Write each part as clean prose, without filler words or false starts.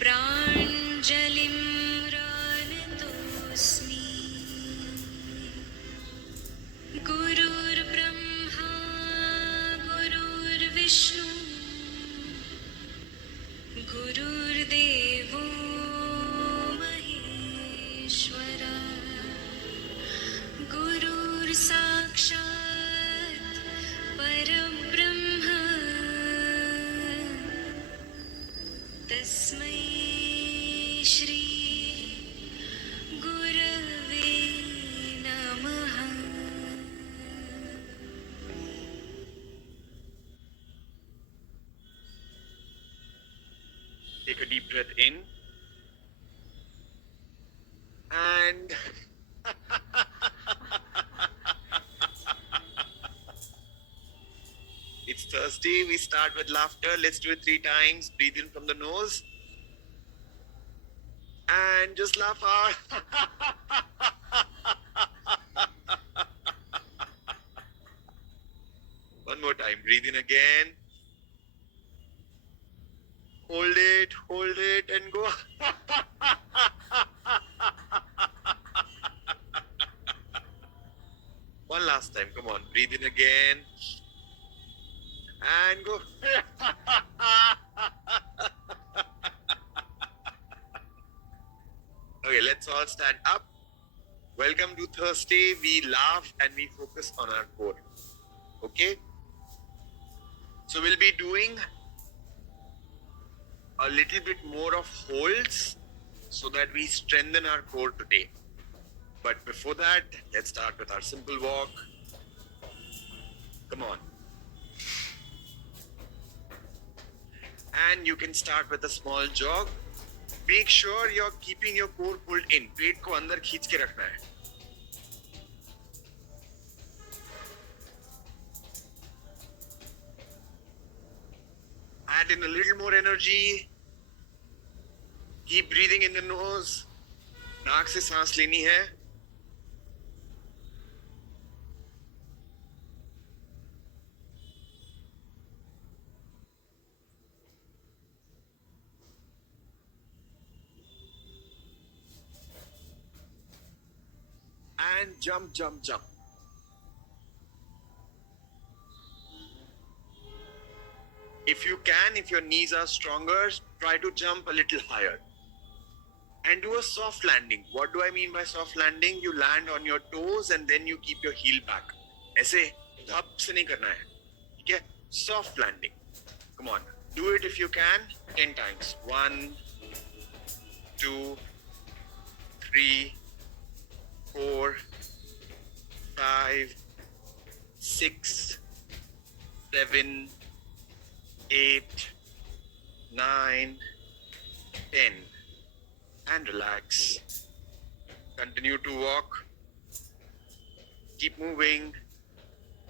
प्राञ्जलिं रानतोऽस्मि। गुरुर्ब्रह्मा गुरुर्विष्णु गुरुर्देवो महेश्वरा। गुरुर्साक्षात् परब्रह्म तस्मै श्री गुरवे नमः। Take a deep breath in and it's Thursday. We start with laughter. Let's do it 3 times. Breathe in from the nose and just laugh hard. One more time. Breathe in again. Hold it, and go. One last time. Come on. Breathe in again and go. Okay, let's all stand up. Welcome to Thursday. We laugh and we focus on our core. Okay? So we'll be doing a little bit more of holds so that we strengthen our core today. But before that, let's start with our simple walk. Come on. And you can start with a small jog. Make sure you're keeping your core pulled in. पेट को अंदर खींच के रखना है. Add in a little more energy. Keep breathing in the nose. नाक से सांस लेनी है. And jump, jump, jump. If you can, if your knees are stronger, try to jump a little higher. And do a soft landing. What do I mean by soft landing? You land on your toes and then you keep your heel back. ऐसे धप से नहीं करना है. ठीक है? Soft landing. Come on. Do it if you can. 10 times. 1, 2, 3, 4, 5, 6, 7, 8, 9, 10. And relax. Continue to walk. Keep moving.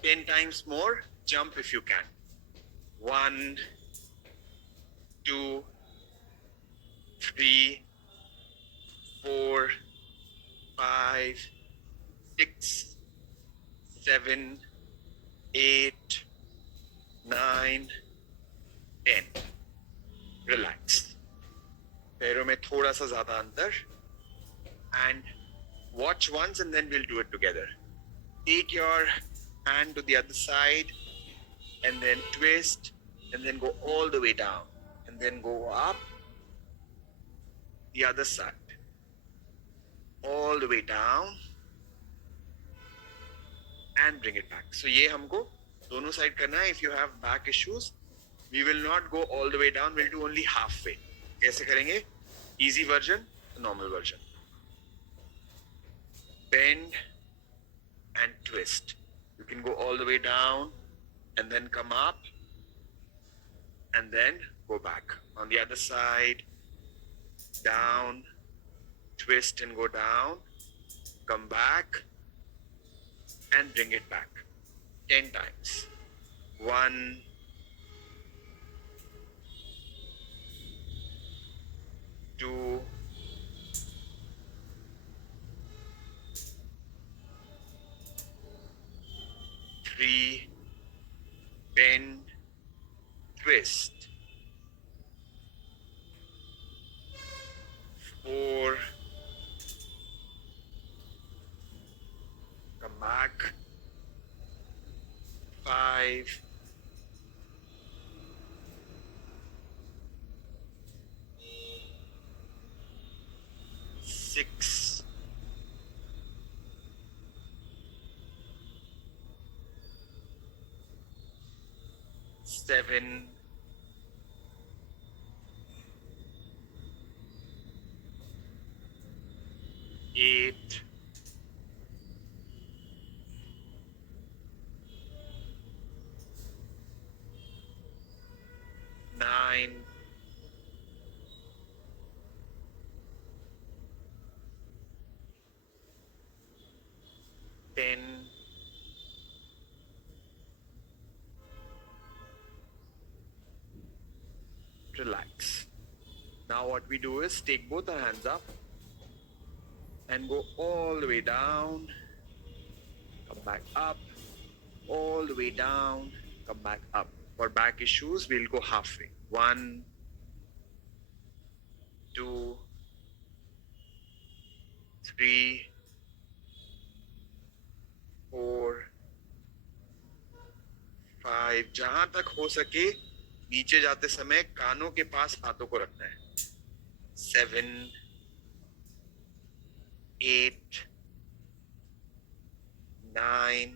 10 times more. Jump if you can. 1, 2, 3, 4, 5, 6, 7, 8, 9, 10. Relax. पैरों में थोड़ा सा ज्यादा अंतर. And watch once and then we'll do it together. Take your hand to the other side and then twist and then go all the way down and then go up the other side. All the way down and bring it back. So ये हमको दोनों side करना है. If you have back issues, we will not go all the way down. We'll do only halfway. कैसे करेंगे? Easy version, normal version. Bend and twist. You can go all the way down and then come up and then go back. On the other side, down, twist and go down, come back and bring it back. 10 times. 1, 2, 3, bend, twist. 6, 7, 8, 9, 10, 11. Relax. Now what we do is take both our hands up and go all the way down, come back up, all the way down, come back up. For back issues, we'll go halfway. 1, 2, 3, 4, 5. जहां तक हो सके नीचे जाते समय कानों के पास हाथों को रखना है. 7, 8, 9,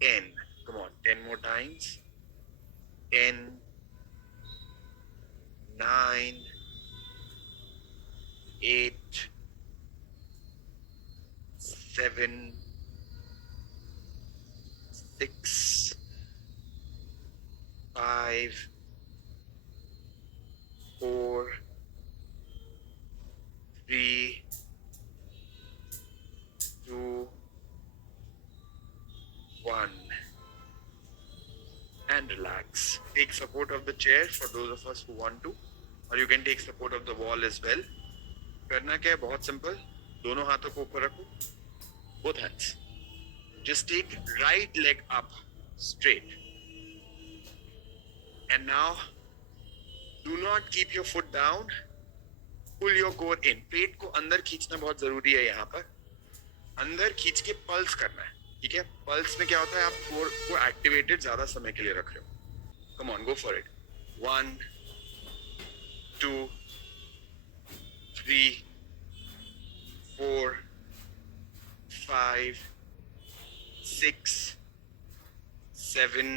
10. Come on, 10 more times. 10, 9, 8, 7, 6, 5, 4, 3, 2, 1. And relax. Take support of the chair for those of us who want to, or you can take support of the wall as well. करना क्या है, बहुत सिंपल. दोनों हाथों को ऊपर रखो. Both hands. Just take right leg up straight. And now, do not keep your foot down. Pull your core in. पेट को अंदर खींचना बहुत जरूरी है. यहाँ पर अंदर खींच के पल्स करना है. ठीक है. पल्स में क्या होता है, आप कोर को एक्टिवेटेड ज्यादा समय के लिए रख रहे हो. Come on, go for it. 1, 2, 3, 4, 5, 6, 7,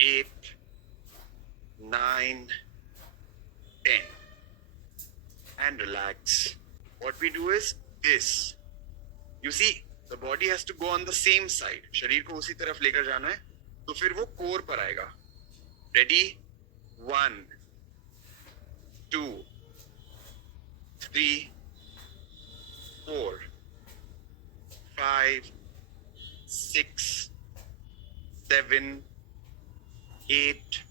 8, 9, 10. And relax. What we do is this. You see, the body has to go on the same side. शरीर को उसी तरफ लेकर जाना है, तो फिर वो कोर पर आएगा. Ready? 1, 2, 3, 4, 5, 6, 7, 8,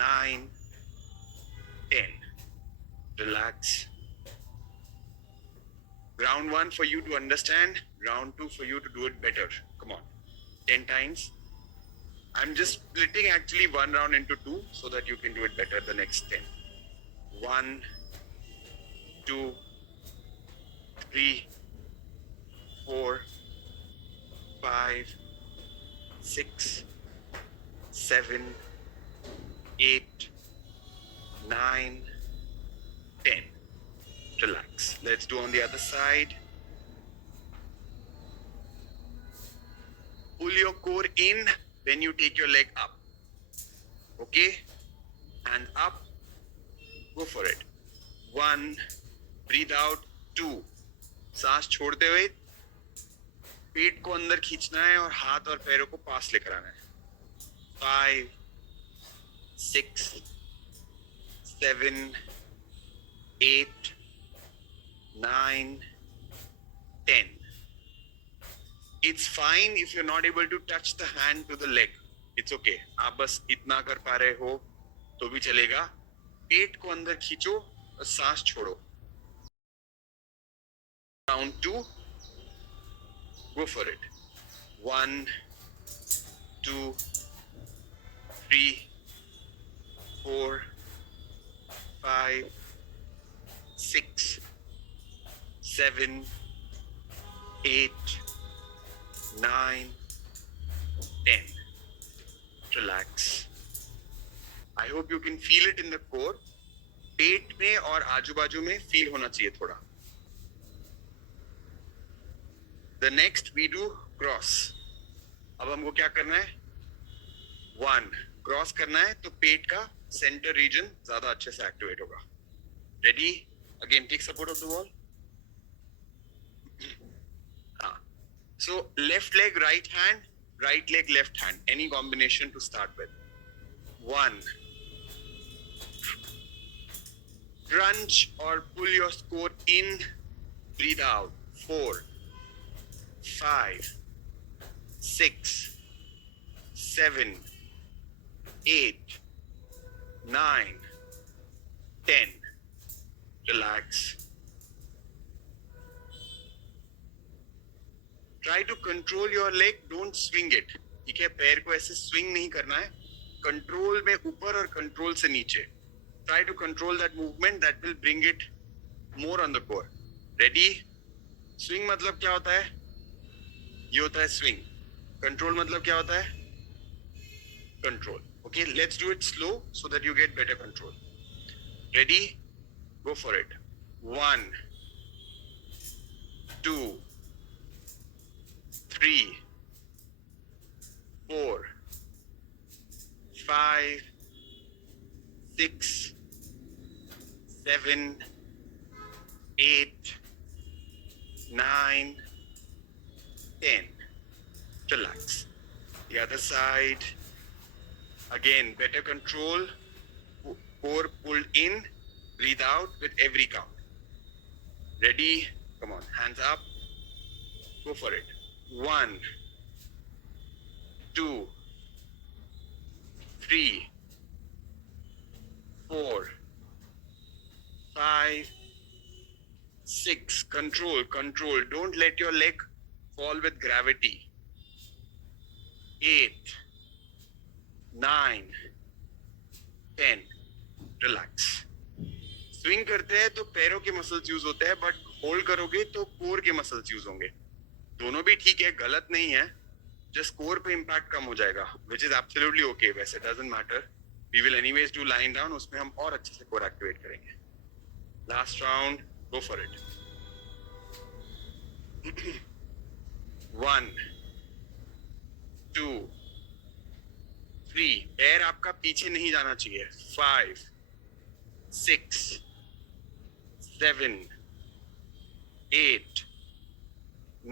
9, 10. Relax. Round 1 for you to understand, round 2 for you to do it better. Come on, 10 times. I'm just splitting actually one round into 2 so that you can do it better the next 10. 1, 2, 3, 4, 5, 6, 7, 8, 9, 10. Relax. Let's do on the other side. Pull your core in when you take your leg up. Okay? And up. Go for it. 1. Breathe out. 2. सांस छोड़ते हुए पेट को अंदर खींचना है और हाथ और पैरों को पास लेकर आना है. 5, 6, 7, 8, 9, 10. It's fine if you're not able to touch the hand to the leg. It's okay. आप बस इतना कर पा रहे हो तो भी चलेगा. पेट को अंदर खींचो और सांस छोड़ो. Round 2. Go for it. 1, 2, 3, 4, 5, 6, 7, 8, 9, 10. Relax. I hope you can feel it in the core. पेट में और आजू बाजू में फील होना चाहिए थोड़ा. The next we do cross. अब हमको क्या करना है? 1 क्रॉस करना है तो पेट का सेंटर रीजन ज्यादा अच्छे से एक्टिवेट होगा. Ready? Again take support of the wall. हाँ. So left leg right hand, right leg left hand. Any combination to start with. 1. Crunch or pull your core in. Breathe out. 4, 5, 6, 7, 8, 9, 10. Relax. Try to control your leg. Don't swing it. ठीक है, पैर को ऐसे swing नहीं करना है. Control में ऊपर और कंट्रोल से नीचे. Try to control that movement. That will bring it more on the core. Ready? Swing मतलब क्या होता है? ये होता है swing. Control मतलब क्या होता है? Control. Okay, let's do it slow so that you get better control. Ready? Go for it. 1, 2, 3, 4, 5, 6, 7, 8, 9, 10. Relax. The other side. Again, better control. Core pulled in. Breathe out with every count. Ready? Come on, hands up. Go for it. 1, 2, 3, 4, 5, 6. Control, control. Don't let your leg fall with gravity. 8, 9, 10. Relax. Swing करते हैं तो पैरों के muscles use होते हैं, but hold करोगे तो core के मसल्स यूज होंगे. दोनों भी ठीक है, गलत नहीं है. जस्ट कोर पे इम्पैक्ट कम हो जाएगा, विच इज एब्सोल्युटली ओके. वैसे doesn't matter. We will anyways do line down. उसमें हम और अच्छे से कोर एक्टिवेट करेंगे. Last round. Go for it. 1, 2, 3. पैर आपका पीछे नहीं जाना चाहिए. 5, 6, 7, 8,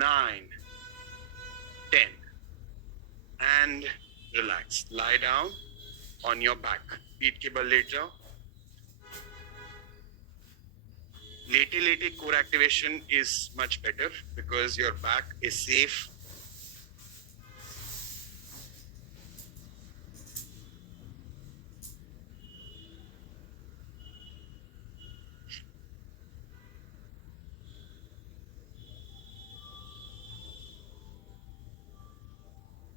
9, 10. And relax. Lie down on your back. पीठ के बल लेट जाओ. लेटे लेटे core activation is much better because your back is safe.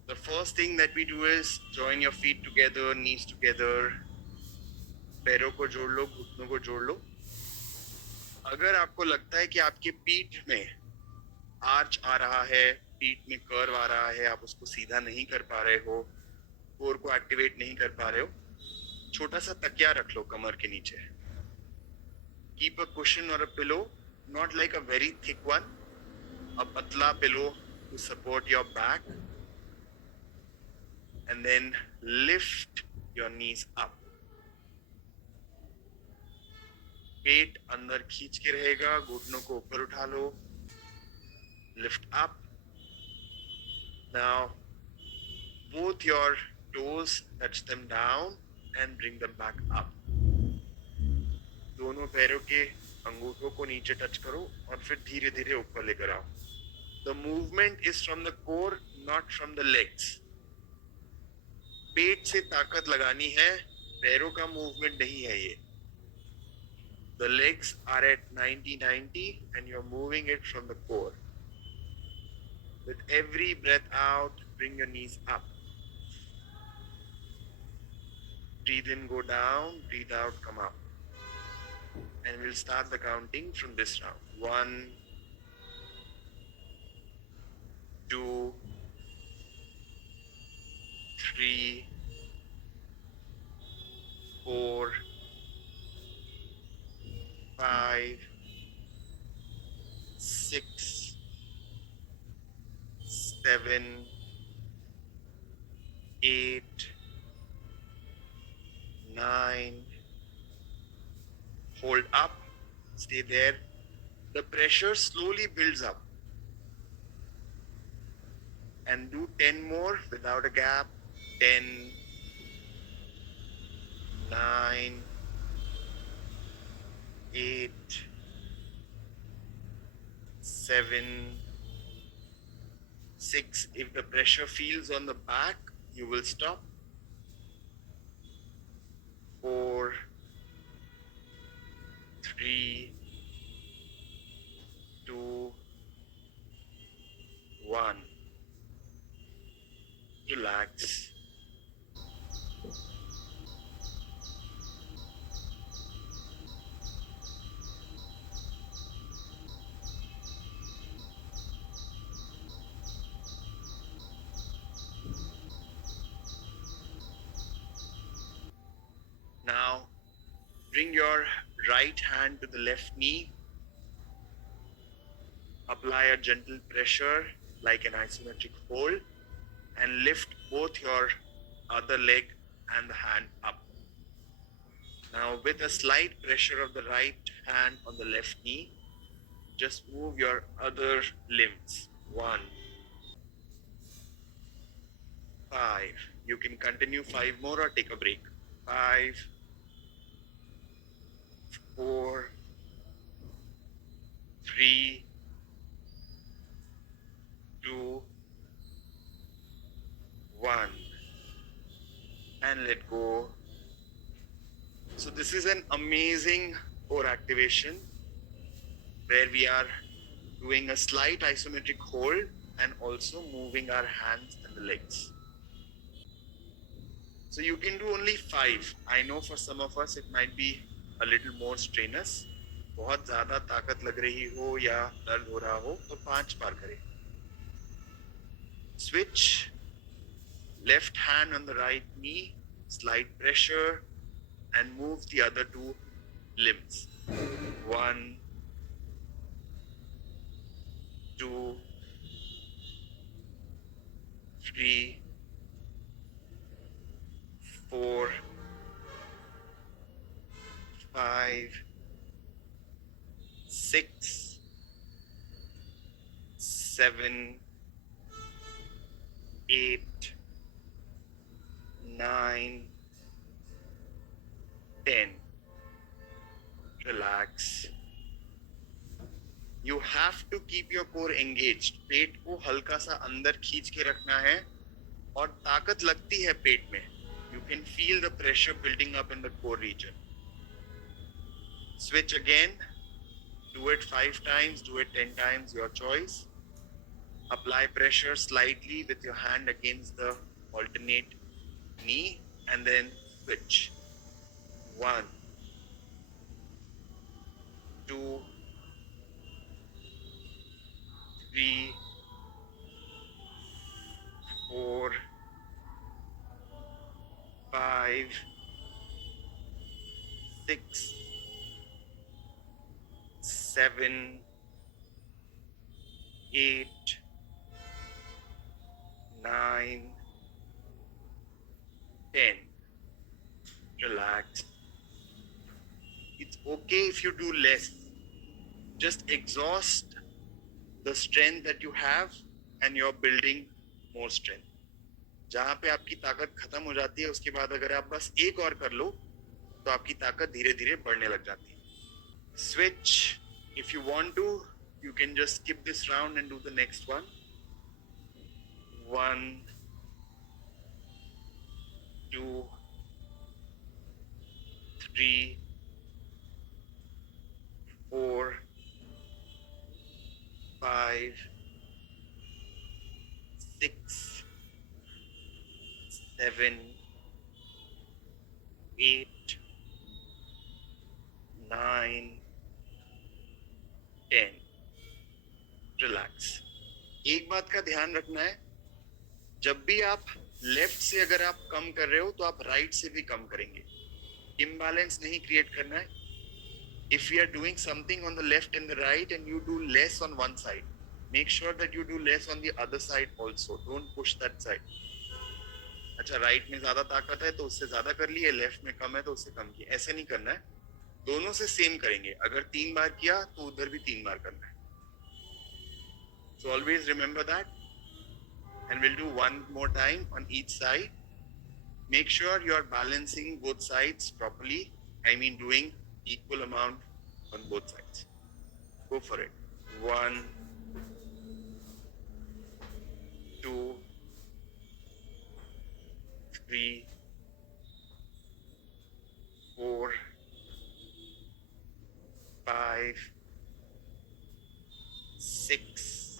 The first thing that we do is join your feet together, knees together. पैरों को जोड़ लो, घुटनों को जोड़ लो. अगर आपको लगता है कि आपके पीठ में आर्च आ रहा है, पीठ में कर्व आ रहा है, आप उसको सीधा नहीं कर पा रहे हो, कोर को एक्टिवेट नहीं कर पा रहे हो, छोटा सा तकिया रख लो कमर के नीचे. Keep a cushion or a pillow, not like a very thick one, a patla pillow to support your back. And then lift your knees up. पेट अंदर खींच के रहेगा, घुटनों को ऊपर उठा लो. Lift up. Now, both your toes, touch them down and bring them back up. दोनों पैरों के अंगूठों को नीचे टच करो और फिर धीरे धीरे ऊपर लेकर आओ. The movement is from the core, not from the legs. पेट से ताकत लगानी है, पैरों का मूवमेंट नहीं है ये. The legs are at 90-90 and you're moving it from the core. With every breath out, bring your knees up. Breathe in, go down. Breathe out, come up. And we'll start the counting from this round. 1, 2, 3, 4, 5, 6, 7, 8, 9. Hold up, stay there. The pressure slowly builds up. And do 10 more without a gap. 10, 9, 8, 7, 6. If the pressure feels on the back, you will stop. 4, 3, 2, 1. Relax. Now, bring your right hand to the left knee. Apply a gentle pressure like an isometric fold and lift both your other leg and the hand up. Now, with a slight pressure of the right hand on the left knee, just move your other limbs. 1, 5. You can continue 5 more or take a break. 5, 4, 3, 2, 1. And let go. So this is an amazing core activation where we are doing a slight isometric hold and also moving our hands and the legs. So you can do only 5. I know for some of us it might be a little more strenuous. बहुत ज़्यादा ताकत लग रही हो या दर्द हो रहा हो तो 5 बार करें. Switch. Left hand on the right knee, slight pressure, and move the other 2 limbs. 1, 2, 3, 4, 5, 6, 7, 8, 9, 10. Relax. You have to keep your core engaged. पेट को हल्का सा अंदर खींच के रखना है और ताकत लगती है पेट में. You can feel the pressure building up in the core region. Switch again. Do it 5 times, do it 10 times, your choice. Apply pressure slightly with your hand against the alternate knee and then switch. 1, 2, 3, 4, 5, 6, 7, 8, 9, 10. Relax. It's okay if you do less. Just exhaust the strength that you have and you're building more strength. जहाँ पे आपकी ताकत खत्म हो जाती है उसके बाद अगर आप बस एक और कर लो तो आपकी ताकत धीरे धीरे बढ़ने लग जाती है. Switch. If you want to, you can just skip this round and do the next one. 1, 2, 3, 4, 5, 6, 7, 8, 9, 10. Relax. एक बात का ध्यान रखना है, जब भी आप लेफ्ट से अगर आप कम कर रहे हो तो आप राइट से भी कम करेंगे. इम्बैलेंस नहीं क्रिएट करना है. if we are doing something on the left and the right and you do less on one side, make sure that you do less on the other side also. Don't push that side. अच्छा right में ज्यादा ताकत है तो उससे ज्यादा कर लिए, लेफ्ट में कम है तो उससे कम किया, ऐसे नहीं करना है. दोनों से सेम करेंगे. अगर 3 बार किया तो उधर भी 3 बार करना है. So always remember that, and we'll do one more time on each side. Make sure you are balancing both sides properly. I mean doing equal amount on both sides. Go for it. 1, 2, 3, 4, 5, 6,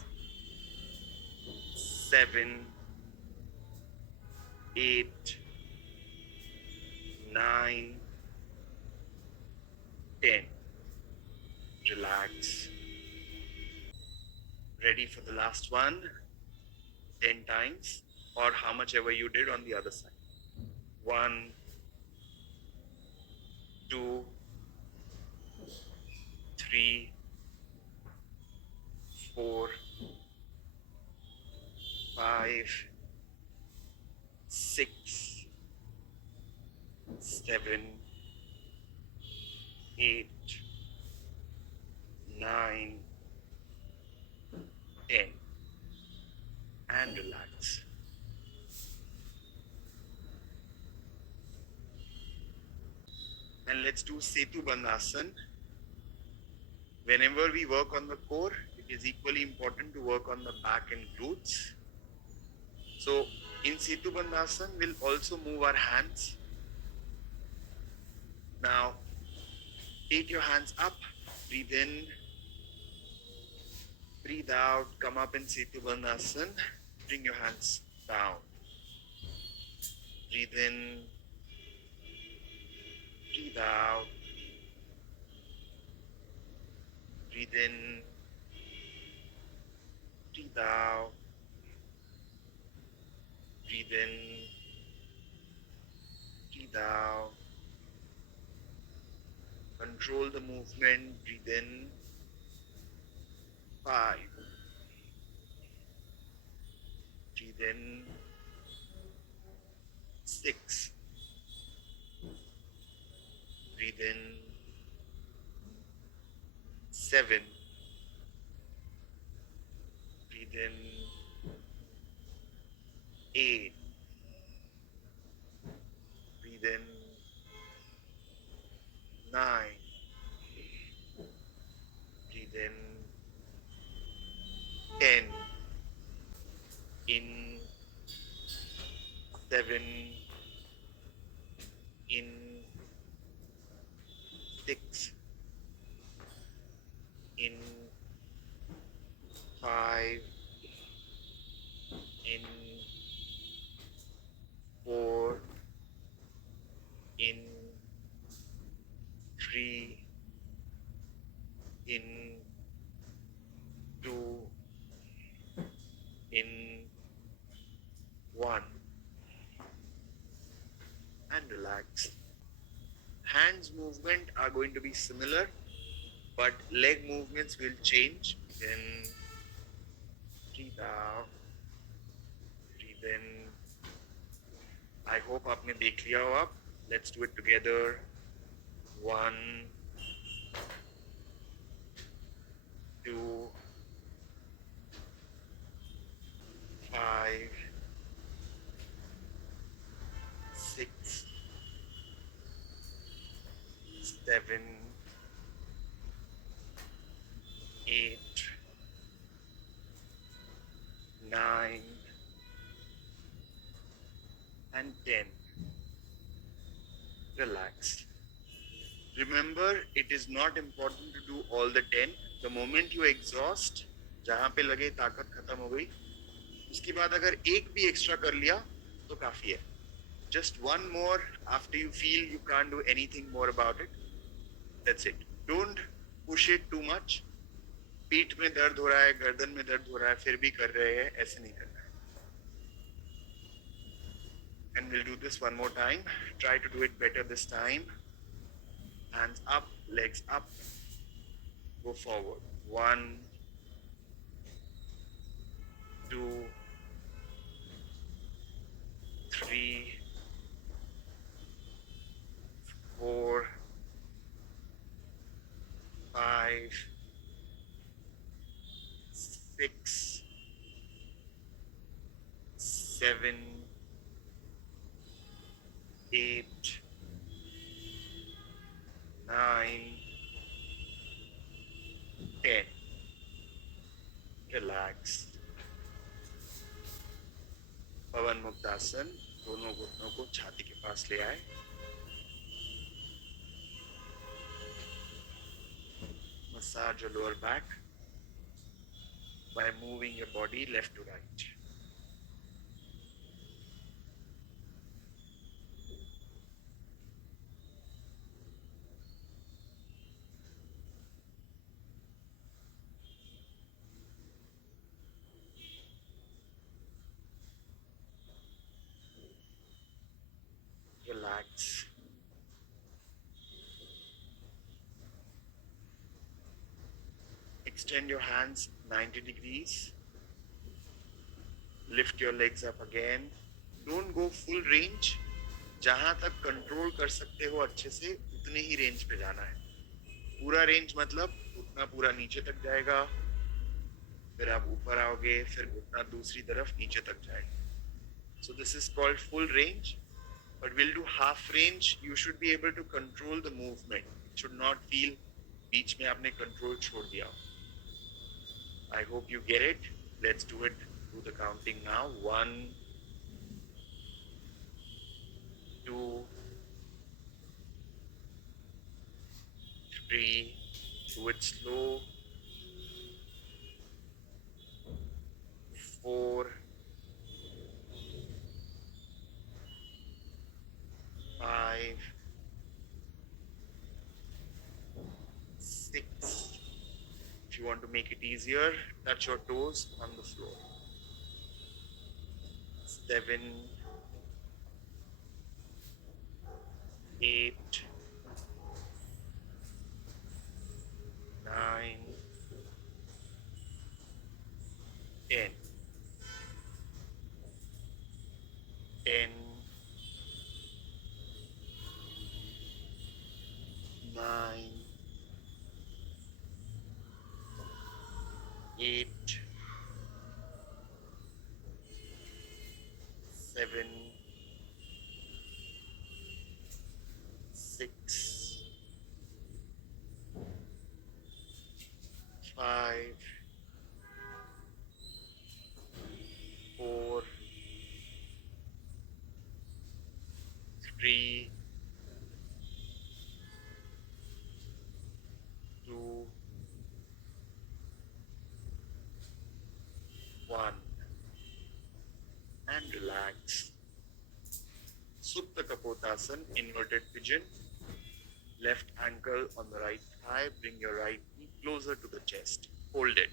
7, 8, 9, 10. Relax. Ready for the last one? 10 times, or how much ever you did on the other side. 1, 2, 3, 4, 5, 6, 7, 8, 9, 10. And relax. And let's do Setu Bandhasan. Whenever we work on the core, it is equally important to work on the back and glutes. So in Setu Bandhasan, we'll also move our hands. Now, take your hands up, breathe in, breathe out, come up in Setu Bandhasan, bring your hands down. Breathe in, breathe out, breathe in, breathe out, breathe in, breathe out. Control the movement, breathe in. 5. Breathe in. 6. Breathe in. 7. Breathe in. 8. Breathe in. 9. Breathe in. 10. In. 7. In. 6. In. 5. In. 4. In. 3. In. 2. In. 1. And relax. Hands movement are going to be similar, but leg movements will change. Then breathe out, breathe in. I hope आपने देख लिया हो आप. Let's do it together. 1, 2, 5, 6, 7, 8, 9, and 10. Relax. Remember, it is not important to do all the 10. The moment you exhaust, जहाँ पे लगे ताकत खत्म हो गई, उसके बाद अगर एक भी एक्स्ट्रा कर लिया तो काफी है. Just one more after you feel you can't do anything more about it. That's it. Don't push it too much. पीठ में दर्द हो रहा है, गर्दन में दर्द हो रहा है, फिर भी कर रहे हैं, ऐसे नहीं करना है. And we'll do this one more time. Try to do it better this time. Hands up, legs up. Go forward. 1, 2, 3, 4, 5, 6, 7, 8, 9, 10. Relax. पवन मुक्तासन. दोनों घुटनों को छाती के पास ले आए. Massage your lower back by moving your body left to right. Relax. Extend your hands 90 degrees. Lift your legs up again. Don't go full range. जहां तक control कर सकते हो अच्छे से उतने ही रेंज पे जाना है. पूरा रेंज मतलब घुटना पूरा नीचे तक जाएगा, फिर आप ऊपर आओगे, फिर घुटना दूसरी तरफ नीचे तक जाएगा. So this is called full range. But we'll do half range. You should be able to control the movement. It should not feel बीच में आपने control छोड़ दिया. I hope you get it. Let's do it. Do the counting now. 1, 2, 3. Do it slow. 4, 5, 6. If you want to make it easier, touch your toes on the floor. 7, 8, 9, 10. 10, 9, 8, 7, 6, 5, 4, 3, 2, 1. And relax. Supta Kapotasana, inverted pigeon. Left ankle on the right thigh. Bring your right knee closer to the chest. Hold it.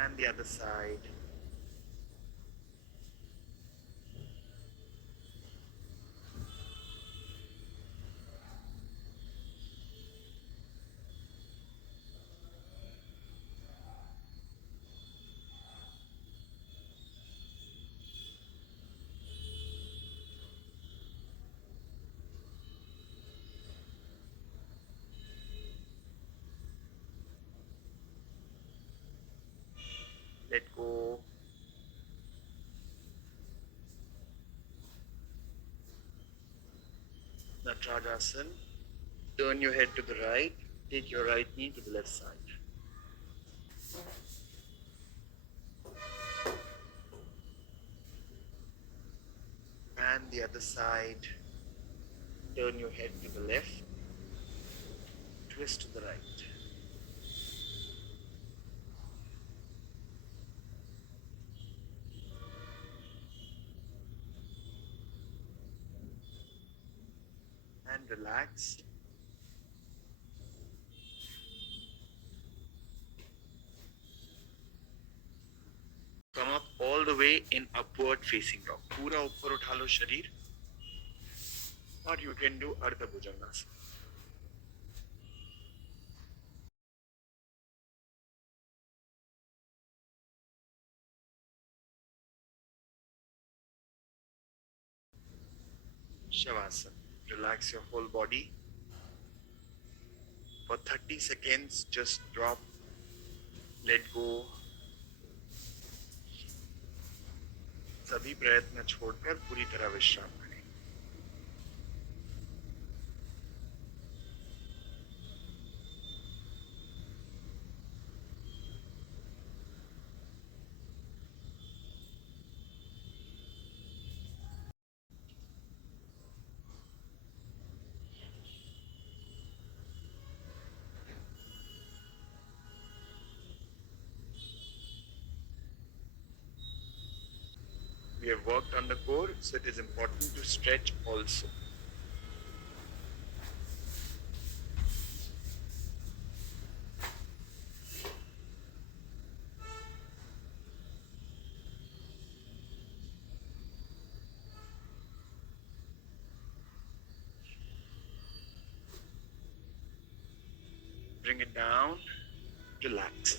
And the other side. Let go. Natarajasana. Turn your head to the right. Take your right knee to the left side. And the other side. Turn your head to the left. Twist to the right. relax. Come up all the way in upward facing dog. पूरा ऊपर उठा लो शरीर. Or you can do Ardha Bhujangasana. Shavasana. Relax your whole body. For 30 seconds, just drop, let go. सभी प्रयत्न छोड़कर पूरी तरह विश्राम करें. We have worked on the core, so it is important to stretch also. Bring it down, relax.